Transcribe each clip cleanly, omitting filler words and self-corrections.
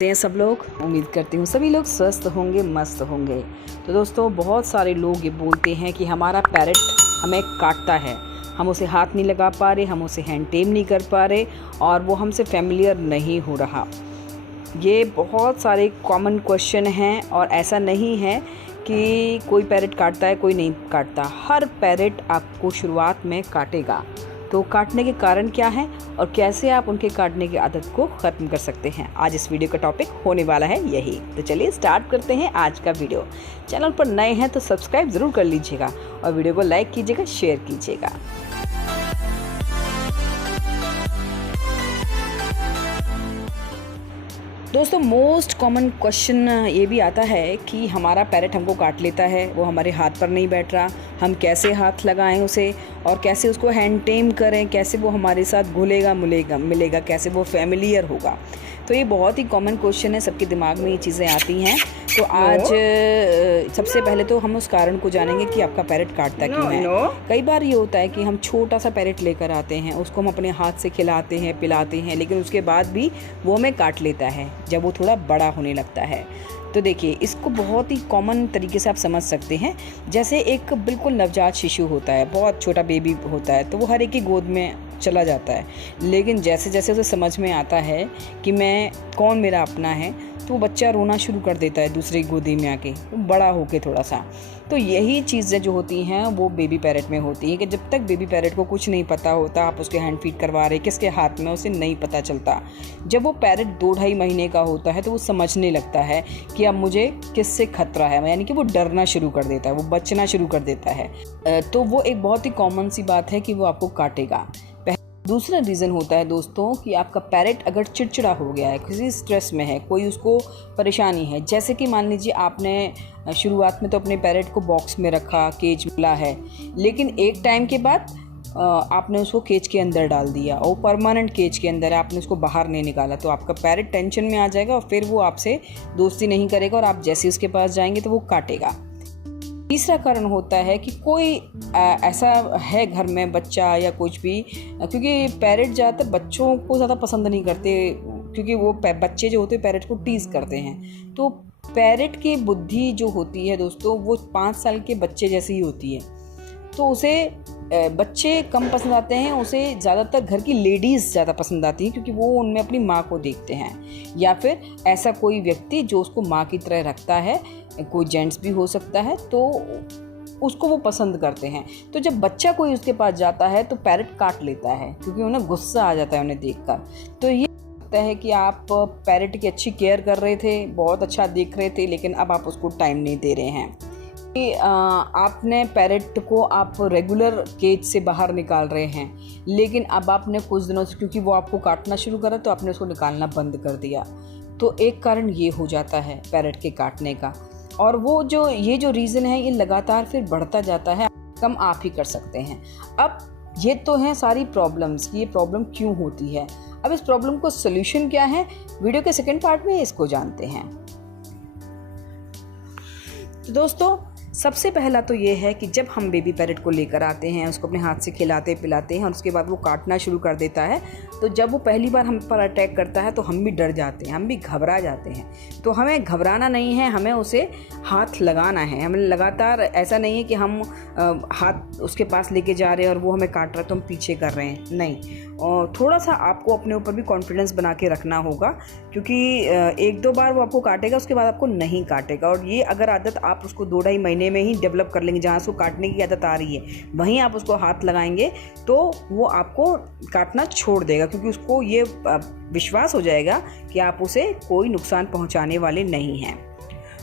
हैं सब लोग। उम्मीद करती हूँ सभी लोग स्वस्थ होंगे, मस्त होंगे। तो दोस्तों, बहुत सारे लोग ये बोलते हैं कि हमारा पैरेट हमें काटता है, हम उसे हाथ नहीं लगा पा रहे, हम उसे हैंड टेम नहीं कर पा रहे और वो हमसे फैमिलियर नहीं हो रहा। ये बहुत सारे कॉमन क्वेश्चन हैं और ऐसा नहीं है कि कोई पैरेट काटता है कोई नहीं काटता। हर पैरेट आपको शुरुआत में काटेगा। तो काटने के कारण क्या हैं और कैसे आप उनके काटने की आदत को ख़त्म कर सकते हैं, आज इस वीडियो का टॉपिक होने वाला है यही। तो चलिए स्टार्ट करते हैं आज का वीडियो। चैनल पर नए हैं तो सब्सक्राइब ज़रूर कर लीजिएगा और वीडियो को लाइक कीजिएगा, शेयर कीजिएगा। दोस्तों, मोस्ट कॉमन क्वेश्चन ये भी आता है कि हमारा पैरेट हमको काट लेता है, वो हमारे हाथ पर नहीं बैठ रहा, हम कैसे हाथ लगाएं उसे और कैसे उसको हैंड टेम करें, कैसे वो हमारे साथ घुलेगा मिलेगा, कैसे वो फैमिलियर होगा। तो ये बहुत ही कॉमन क्वेश्चन है, सबके दिमाग में ये चीज़ें आती हैं। तो आज सबसे पहले तो हम उस कारण को जानेंगे कि आपका पैरेट काटता क्यों है। कई बार ये होता है कि हम छोटा सा पैरेट लेकर आते हैं, उसको हम अपने हाथ से खिलाते हैं, पिलाते हैं, लेकिन उसके बाद भी वो हमें काट लेता है जब वो थोड़ा बड़ा होने लगता है। तो देखिए, इसको बहुत ही कॉमन तरीके से आप समझ सकते हैं। जैसे एक बिल्कुल नवजात शिशु होता है, बहुत छोटा बेबी होता है, तो वो हर एक की गोद में चला जाता है, लेकिन जैसे जैसे उसे समझ में आता है कि मैं कौन मेरा अपना है, तो वो बच्चा रोना शुरू कर देता है दूसरी गोदी में आके, बड़ा होके थोड़ा सा। तो यही चीज़ें जो होती हैं वो बेबी पैरेट में होती है कि जब तक बेबी पैरेट को कुछ नहीं पता होता, आप उसके हैंड फीड करवा रहे किसके हाथ में, उसे नहीं पता चलता। जब वो पैरेट 2-2.5 महीने का होता है तो वो समझने लगता है कि अब मुझे किससे खतरा है, यानी कि वो डरना शुरू कर देता है, वो बचना शुरू कर देता है। तो वो एक बहुत ही कॉमन सी बात है कि वो आपको काटेगा। दूसरा रीज़न होता है दोस्तों कि आपका पैरेट अगर चिड़चिड़ा हो गया है, किसी स्ट्रेस में है, कोई उसको परेशानी है। जैसे कि मान लीजिए आपने शुरुआत में तो अपने पैरेट को बॉक्स में रखा, केज मिला है, लेकिन एक टाइम के बाद आपने उसको केज के अंदर डाल दिया और परमानेंट केज के अंदर है, आपने उसको बाहर नहीं निकाला, तो आपका पैरेट टेंशन में आ जाएगा और फिर वो आपसे दोस्ती नहीं करेगा और आप जैसे उसके पास जाएंगे तो वो काटेगा। तीसरा कारण होता है कि कोई ऐसा है घर में बच्चा या कुछ भी, क्योंकि पैरेट ज़्यादातर बच्चों को ज़्यादा पसंद नहीं करते, क्योंकि वो बच्चे जो होते हैं पैरेट को टीज़ करते हैं। तो पैरेट की बुद्धि जो होती है दोस्तों, वो 5 साल के बच्चे जैसी ही होती है। तो उसे बच्चे कम पसंद आते हैं, उसे ज़्यादातर घर की लेडीज़ ज़्यादा पसंद आती हैं, क्योंकि वो उनमें अपनी माँ को देखते हैं, या फिर ऐसा कोई व्यक्ति जो उसको माँ की तरह रखता है, कोई जेंट्स भी हो सकता है, तो उसको वो पसंद करते हैं। तो जब बच्चा कोई उसके पास जाता है तो पैरेट काट लेता है, क्योंकि उन्हें गुस्सा आ जाता है उन्हें देखकर। तो ये लगता है कि आप पैरेट की अच्छी केयर कर रहे थे, बहुत अच्छा देख रहे थे, लेकिन अब आप उसको टाइम नहीं दे रहे हैं। आपने पैरेट को आप रेगुलर केज से बाहर निकाल रहे हैं, लेकिन अब आपने कुछ दिनों से, क्योंकि वो आपको काटना शुरू करा, तो आपने उसको निकालना बंद कर दिया। तो एक कारण ये हो जाता है पैरेट के काटने का, और वो जो ये जो रीज़न है ये लगातार फिर बढ़ता जाता है, कम आप ही कर सकते हैं। अब ये तो हैं सारी प्रॉब्लम्स कि ये प्रॉब्लम क्यों होती है। अब इस प्रॉब्लम को सोल्यूशन क्या है, वीडियो के सेकेंड पार्ट में इसको जानते हैं। तो दोस्तों, सबसे पहला तो ये है कि जब हम बेबी पैरेट को लेकर आते हैं, उसको अपने हाथ से खिलाते पिलाते हैं और उसके बाद वो काटना शुरू कर देता है, तो जब वो पहली बार हम पर अटैक करता है तो हम भी डर जाते हैं, हम भी घबरा जाते हैं। तो हमें घबराना नहीं है, हमें उसे हाथ लगाना है। हमें लगातार, ऐसा नहीं है कि हम हाथ उसके पास लेके जा रहे हैं और वो हमें काट रहा है तो हम पीछे कर रहे हैं, नहीं। और थोड़ा सा आपको अपने ऊपर भी कॉन्फिडेंस बना के रखना होगा, क्योंकि 1-2 बार वो आपको काटेगा, उसके बाद आपको नहीं काटेगा। और ये अगर आदत आप उसको 2-2.5 महीने में ही डेवलप कर लेंगे, जहाँ से काटने की आदत आ रही है वहीं आप उसको हाथ लगाएंगे तो वो आपको काटना छोड़ देगा, क्योंकि उसको ये विश्वास हो जाएगा कि आप उसे कोई नुकसान पहुंचाने वाले नहीं हैं।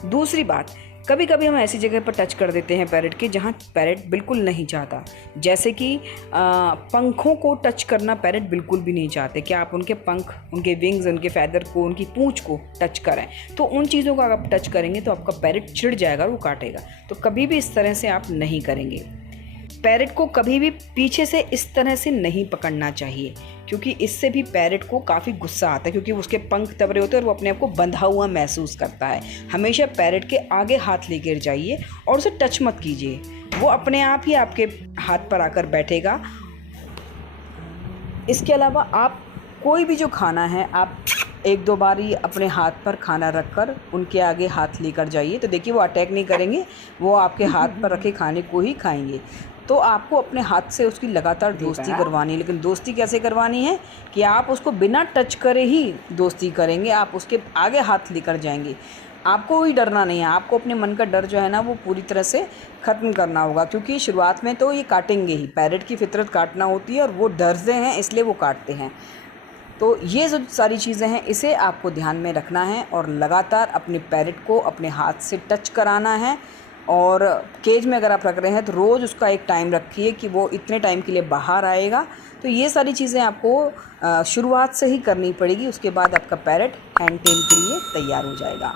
दूसरी बात, कभी कभी हम ऐसी जगह पर टच कर देते हैं पैरेट के जहाँ पैरेट बिल्कुल नहीं चाहता, जैसे कि पंखों को टच करना पैरेट बिल्कुल भी नहीं चाहते कि आप उनके पंख, उनके विंग्स, उनके फैदर को, उनकी पूंछ को टच करें। तो उन चीज़ों को अगर आप टच करेंगे तो आपका पैरेट चिढ़ जाएगा और वो काटेगा। तो कभी भी इस तरह से आप नहीं करेंगे। पैरेट को कभी भी पीछे से इस तरह से नहीं पकड़ना चाहिए, क्योंकि इससे भी पैरेट को काफ़ी गुस्सा आता है, क्योंकि उसके पंख तबरे होते हैं और वो अपने आप को बंधा हुआ महसूस करता है। हमेशा पैरेट के आगे हाथ लेकर जाइए और उसे टच मत कीजिए, वो अपने आप ही आपके हाथ पर आकर बैठेगा। इसके अलावा आप कोई भी जो खाना है आप एक दो बार ही अपने हाथ पर खाना रखकर उनके आगे हाथ लेकर जाइए, तो देखिए वो अटैक नहीं करेंगे, वो आपके हाथ पर रखे खाने को ही खाएंगे। तो आपको अपने हाथ से उसकी लगातार दोस्ती करवानी है, लेकिन दोस्ती कैसे करवानी है कि आप उसको बिना टच करे ही दोस्ती करेंगे, आप उसके आगे हाथ लेकर जाएंगे। आपको कोई डरना नहीं है, आपको अपने मन का डर जो है ना वो पूरी तरह से ख़त्म करना होगा, क्योंकि शुरुआत में तो ये काटेंगे ही, पैरेट की फितरत काटना होती है और वो डरते हैं इसलिए वो काटते हैं। तो ये जो सारी चीज़ें हैं इसे आपको ध्यान में रखना है और लगातार अपने पैरेट को अपने हाथ से टच कराना है। और केज में अगर आप रख रहे हैं तो रोज़ उसका एक टाइम रखिए कि वो इतने टाइम के लिए बाहर आएगा। तो ये सारी चीज़ें आपको शुरुआत से ही करनी पड़ेगी, उसके बाद आपका पैरेट हैंड टेम के लिए तैयार हो जाएगा।